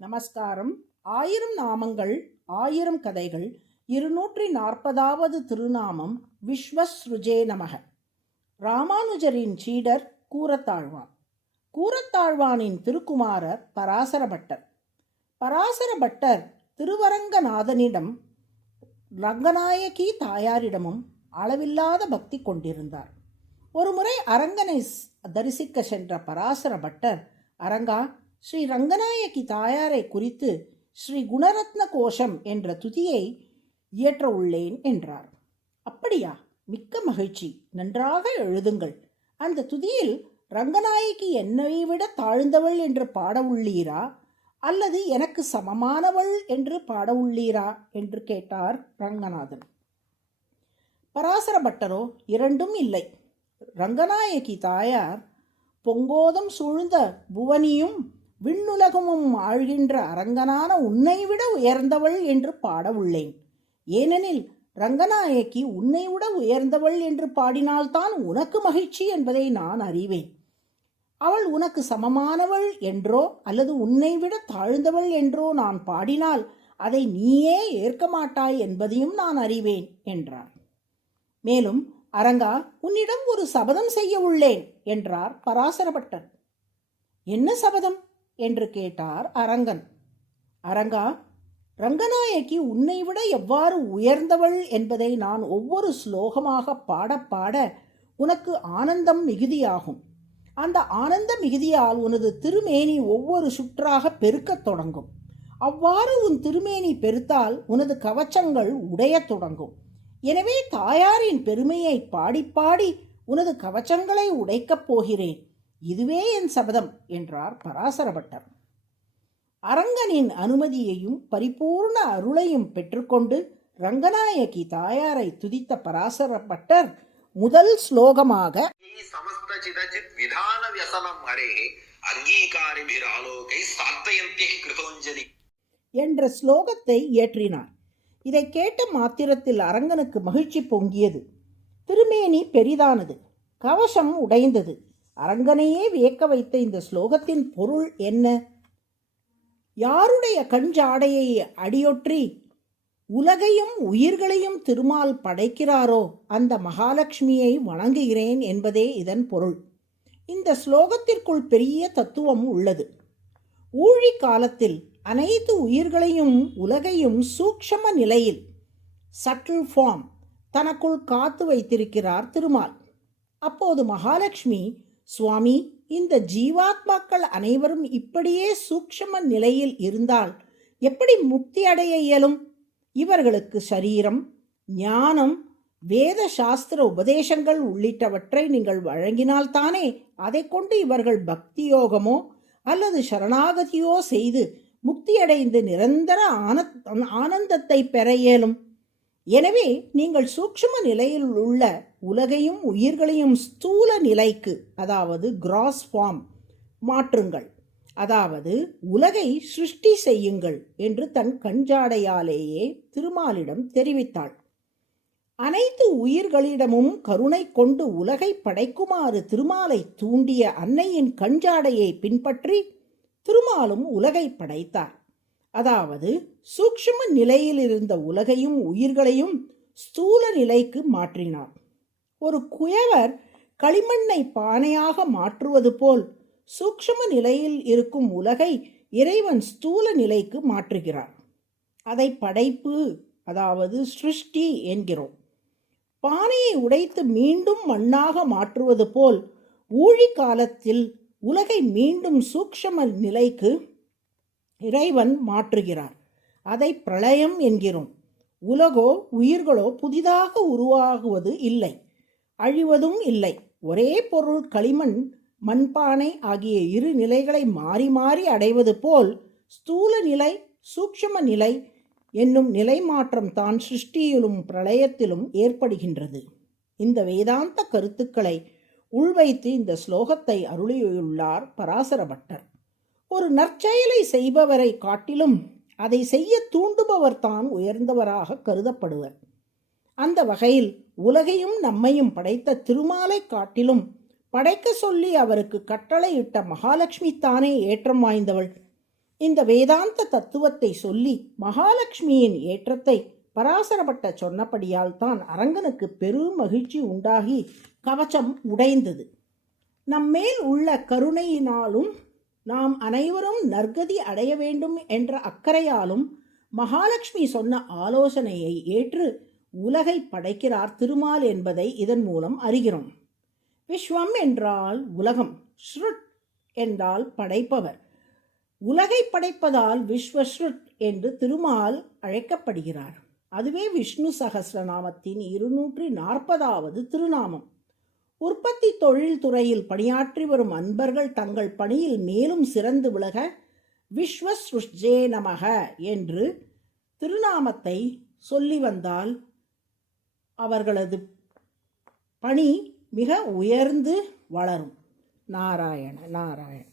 நமஸ்காரம். ஆயிரம் நாமங்கள் ஆயிரம் கதைகள் இருநூற்றி நாற்பதாவது திருநாமம் விஸ்வஸ்ருஜே நமக. ராமானுஜரின் சீடர் கூரத்தாழ்வான். கூரத்தாழ்வானின் திருக்குமாரர் பராசர பட்டர். பராசர பட்டர் திருவரங்கநாதனிடம் ரங்கநாயகி தாயாரிடமும் அளவில்லாத பக்தி கொண்டிருந்தார். ஒருமுறை அரங்கனை தரிசிக்க சென்ற பராசர பட்டர் அரங்கா ஸ்ரீ ரங்கநாயகி தாயாரை குறித்து ஸ்ரீ குணரத்ன கோஷம் என்ற துதியை இயற்ற உள்ளேன் என்றார். அப்படியா? மிக்க மகிழ்ச்சி. நன்றாக எழுதுங்கள். அந்த துதியில் ரங்கநாயகி என்னை விட தாழ்ந்தவள் என்று பாட உள்ளீரா? அல்லது எனக்கு சமமானவள் என்று பாட உள்ளீரா? என்று கேட்டார் ரங்கநாதன். பராசர பட்டரோ இரண்டும் இல்லை. ரங்கநாயகி தாயார் பொங்கோதம் சூழ்ந்த புவனியும் விண்ணுலகமும் ஆழ்கின்ற அரங்கனான உன்னை விட உயர்ந்தவள் என்று பாட உள்ளேன் ஏனெனில் ரங்கநாயகி உன்னை விட உயர்ந்தவள் என்று பாடினால்தான் உனக்கு மகிழ்ச்சி என்பதை நான் அறிவேன். அவள் உனக்கு சமமானவள் என்றோ அல்லது உன்னை விட தாழ்ந்தவள் என்றோ நான் பாடினால் அதை நீயே ஏற்க மாட்டாய் என்பதையும் நான் அறிவேன் என்றார். மேலும் அரங்கா உன்னிடம் ஒரு சபதம் செய்ய உள்ளேன் என்றார் பராசரபட்டர். என்ன சபதம்? என்று கேட்டார் அரங்கன். அரங்கா ரங்கநாயகி உன்னை விட எவ்வாறு உயர்ந்தவள் என்பதை நான் ஒவ்வொரு ஸ்லோகமாக பாட பாட உனக்கு ஆனந்தம் மிகுதியாகும். அந்த ஆனந்த மிகுதியால் உனது திருமேனி ஒவ்வொரு சுற்றாக பெருக்கத் தொடங்கும். அவ்வாறு உன் திருமேனி பெருத்தால் உனது கவச்சங்கள் உடையத் தொடங்கும். எனவே தாயாரின் பெருமையை பாடி பாடி உனது கவச்சங்களை உடைக்கப் போகிறேன். இதுவே என் சபதம் என்றார் பராசரபட்டர். அரங்கனின் அனுமதியையும் பரிபூர்ண அருளையும் பெற்றுக்கொண்டு ரங்கநாயகி தாயாரை துதித்த பராசரப்பட்டர் முதல் ஸ்லோகமாக என்ற ஸ்லோகத்தை இயற்றினார் இதை கேட்ட மாத்திரத்தில் அரங்கனுக்கு மகிழ்ச்சி பொங்கியது திருமேனி பெரிதானது கவசம் உடைந்தது அரங்கனையே வியக்க வைத்த இந்த ஸ்லோகத்தின் பொருள் என்ன? யாருடைய கஞ்சாடையை அடியொற்றி உலகையும் உயிர்களையும் திருமால் படைக்கிறாரோ அந்த மகாலட்சுமியை வணங்குகிறேன் என்பதே இதன் பொருள். இந்த ஸ்லோகத்திற்குள் பெரிய தத்துவம் உள்ளது. ஊழி காலத்தில் அனைத்து உயிர்களையும் உலகையும் சூக்ஷம நிலையில் சட்டில் ஃபார்ம் தனக்குள் காத்து வைத்திருக்கிறார் திருமால். அப்போது மகாலட்சுமி சுவாமி இந்த ஜீவாத்மாக்கள் அனைவரும் இப்படியே சூக்ஷம நிலையில் இருந்தால் எப்படி முக்தி அடைய இயலும்? இவர்களுக்கு சரீரம் ஞானம் வேத சாஸ்திர உபதேசங்கள் உள்ளிட்டவற்றை நீங்கள் வழங்கினால்தானே அதை கொண்டு இவர்கள் பக்தி யோகமோ அல்லது சரணாகதியோ செய்து முக்தியடைந்து நிரந்தர ஆன ஆனந்தத்தை பெற இயலும். எனவே நீங்கள் சூக்ஷ்ம நிலையில் உள்ள உலகையும் உயிர்களையும் ஸ்தூல நிலைக்கு அதாவது கிராஸ் ஃபார்ம் மாற்றுங்கள். அதாவது உலகை சிருஷ்டி செய்யுங்கள் என்று தன் கஞ்சாடையாலேயே திருமாலிடம் தெரிவித்தாள். அனைத்து உயிர்களிடமும் கருணை கொண்டு உலகை படைக்குமாறு திருமாலை தூண்டிய அன்னையின் கஞ்சாடையை பின்பற்றி திருமாலும் உலகை படைத்தார். அதாவது சூக்ஷ்ம நிலையில் இருந்த உலகையும் உயிர்களையும் ஸ்தூல நிலைக்கு மாற்றினார். ஒரு குயவர் களிமண்ணை பானையாக மாற்றுவது போல் சூக்ஷ்ம நிலையில் இருக்கும் உலகை இறைவன் ஸ்தூல நிலைக்கு மாற்றுகிறார். அதை படைப்பு அதாவது சிருஷ்டி என்கிறோம். பானையை உடைத்து மீண்டும் மண்ணாக மாற்றுவது போல் ஊழி காலத்தில் உலகை மீண்டும் சூக்ஷ்ம நிலைக்கு இறைவன் மாற்றுகிறார். அதை பிரளயம் என்கிறோம். உலகோ உயிர்களோ புதிதாக உருவாகுவது இல்லை. அழிவதும் இல்லை. ஒரே பொருள் களிமண் மண்பானை ஆகிய இரு நிலைகளை மாறி மாறி அடைவது போல் ஸ்தூல நிலை சூக்ஷ்ம நிலை என்னும் நிலை மாற்றம் தான் சிருஷ்டியிலும் பிரளயத்திலும் ஏற்படுகின்றது. இந்த வேதாந்த கருத்துக்களை உள்வைத்து இந்த ஸ்லோகத்தை அருளியுள்ளார் பராசர பட்டர் ஒரு நற்செயலை செய்பவரை காட்டிலும் அதை செய்ய தூண்டுபவர் தான் உயர்ந்தவராக கருதப்படுவர். அந்த வகையில் உலகையும் நம்மையும் படைத்த திருமாலை காட்டிலும் படைக்க சொல்லி அவருக்கு கட்டளையிட்ட மகாலட்சுமி தானே ஏற்றம் வாய்ந்தவள். இந்த வேதாந்த தத்துவத்தை சொல்லி மகாலட்சுமியின் ஏற்றத்தை பராசரப்பட்ட சொன்னபடியால் தான் அரங்கனுக்கு பெரும் மகிழ்ச்சி உண்டாகி கவச்சம் உடைந்தது. நம்மேல் உள்ள கருணையினாலும் நாம் அனைவரும் நற்கதி அடைய வேண்டும் என்ற அக்கறையாலும் மகாலட்சுமி சொன்ன ஆலோசனையை ஏற்று உலகை படைக்கிறார் திருமால் என்பதை இதன் மூலம் அறிகிறோம். விஸ்வம் என்றால் உலகம் ஸ்ருட் என்றால் படைப்பவர். உலகை படைப்பதால் விஸ்வஸ்ருட் என்று திருமால் அழைக்கப்படுகிறார். அதுவே விஷ்ணு சகசிரநாமத்தின் இருநூற்றி நாற்பதாவது திருநாமம். உற்பத்தி தொழில் துறையில் பணியாற்றி வரும் அன்பர்கள் தங்கள் பணியில் மேலும் சிறந்து விலக விஸ்வஸ்ருஷ்ஜே நமக என்று திருநாமத்தை சொல்லி வந்தால் அவர்களது பணி மிக உயர்ந்து வளரும். நாராயண நாராயண.